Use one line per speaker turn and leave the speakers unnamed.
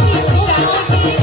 mi corazón.